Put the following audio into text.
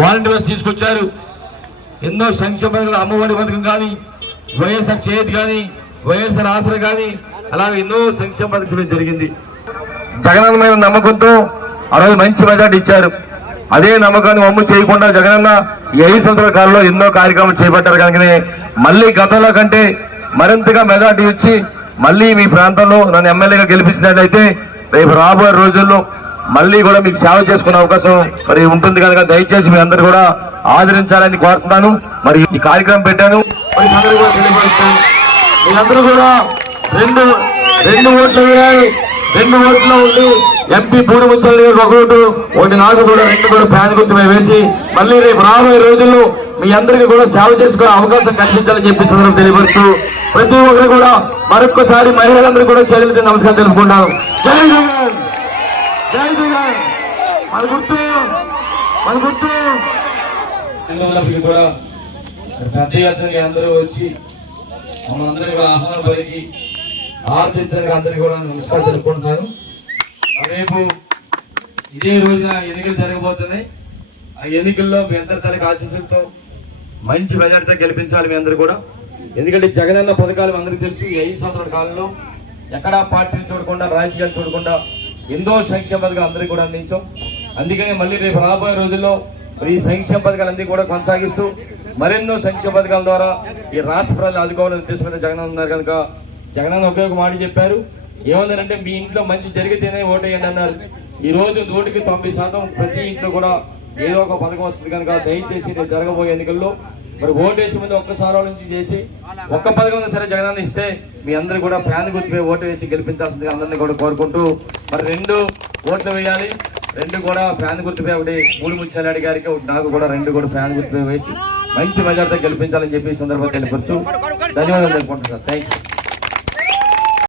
Volunteers తీసుకొచ్చారు. ఎన్నో సంక్షేమ అమ్మఒడి పథకం కానీ వైఎస్ఆర్ చేతి కానీ వైఎస్ఆర్ ఆసర కానీ అలాగే ఎన్నో సంక్షేమ పథకం జరిగింది. జగనన్నమైన నమ్మకంతో ఆ రోజు మంచి మెజార్టీ ఇచ్చారు. అదే నమ్మకాన్ని అమ్ము చేయకుండా జగనన్న ఈ ఐదు సంవత్సరాల కాలంలో ఎన్నో కార్యక్రమాలు చేపట్టారు కనుకనే మళ్ళీ గతంలో కంటే మరింతగా మెజార్టీ ఇచ్చి మళ్ళీ మీ ప్రాంతంలో నన్ను ఎమ్మెల్యేగా గెలిపించినట్లయితే రేపు రాబోయే రోజుల్లో మళ్ళీ కూడా మీకు సేవ చేసుకునే అవకాశం మరి ఉంటుంది కనుక దయచేసి మీ అందరూ కూడా ఆదరించాలని కోరుతున్నాను. మరి ఈ కార్యక్రమం పెట్టాను. మరి మీరందరూ కూడా రెండు రెండు ఓట్లు రెండు ఓట్లు ఉండి ఎంపీ పూడిముచ్చలు ఒక ఓటు ఒకటి నాకు కూడా రెండు కూడా ఫ్యాన్ గుర్తు వేసి మళ్ళీ రేపు రాబోయే రోజుల్లో మీ అందరికీ కూడా సేవ చేసుకునే అవకాశం కల్పించాలని చెప్పి సందర్భం తెలియపరుస్తూ ప్రతి ఒక్కరు కూడా మరొక్కసారి మహిళలందరూ కూడా చర్యలు నమస్కారం తెలుపుకుంటాను. జై జగన్ జై జగన్ మన గుర్తు మన గుర్తు. కూడా పెద్ద ఎత్తున అందరూ వచ్చి మమ్మల్ని కూడా ఆహ్వానం పలికి ఆర్థించడానికి అందరికీ కూడా నమస్కారం తెలుపుకుంటున్నాను రేపు ఇదే రోజున ఎన్నికలు జరగబోతున్నాయి. ఆ ఎన్నికల్లో మీ అందరి తనకి ఆశీస్సులతో మంచి మెజార్టీతో గెలిపించాలి మీ అందరూ కూడా. ఎందుకంటే జగనన్న పథకాలు అందరికీ తెలుసు ఐదు సంవత్సరాల కాలంలో ఎక్కడా పార్టీలు చూడకుండా రాజకీయాలు చూడకుండా ఎన్నో సంక్షేమ పథకాలు అందరికీ కూడా అందించాం. అందుకని మళ్ళీ రేపు రాబోయే రోజుల్లో ఈ సంక్షేమ పథకాలన్నీ కూడా కొనసాగిస్తూ మరెన్నో సంక్షేమ పథకాల ద్వారా ఈ రాష్ట్ర ప్రజలు ఆదుకోవాలని ఉద్దేశమైన జగన్ ఉన్నారు కనుక జగన్ ఒకే ఒక మాట చెప్పారు. ఏమన్నారంటే మీ ఇంట్లో మంచి జరిగితేనే ఓటేయండి అన్నారు. ఈ రోజు నూటికి తొంభై శాతం ప్రతి ఇంట్లో కూడా ఏదో ఒక పథకం వస్తుంది కనుక దయచేసి జరగబోయే ఎన్నికల్లో మరి ఓటేసి ముందు ఒక్కసారి నుంచి చేసి ఒక్క పథకం సరే జగనన్న ఇస్తే మీ అందరు కూడా ఫ్యాన్ గుర్తుపై ఓటు వేసి గెలిపించాల్సిందిగా అందరినీ కూడా కోరుకుంటూ మరి రెండు ఓట్లు వేయాలి. రెండు కూడా ఫ్యాన్ గుర్తుపై ఒకటి మూడు ముచ్చాలాడి గారికి ఒకటి నాకు కూడా రెండు కూడా ఫ్యాన్ గుర్తుపై వేసి మంచి మెజార్టీతో గెలిపించాలని చెప్పి ఈ సందర్భంగా తెలిపొచ్చు ధన్యవాదాలు తెలుపుకుంటున్నాను సార్. Thank you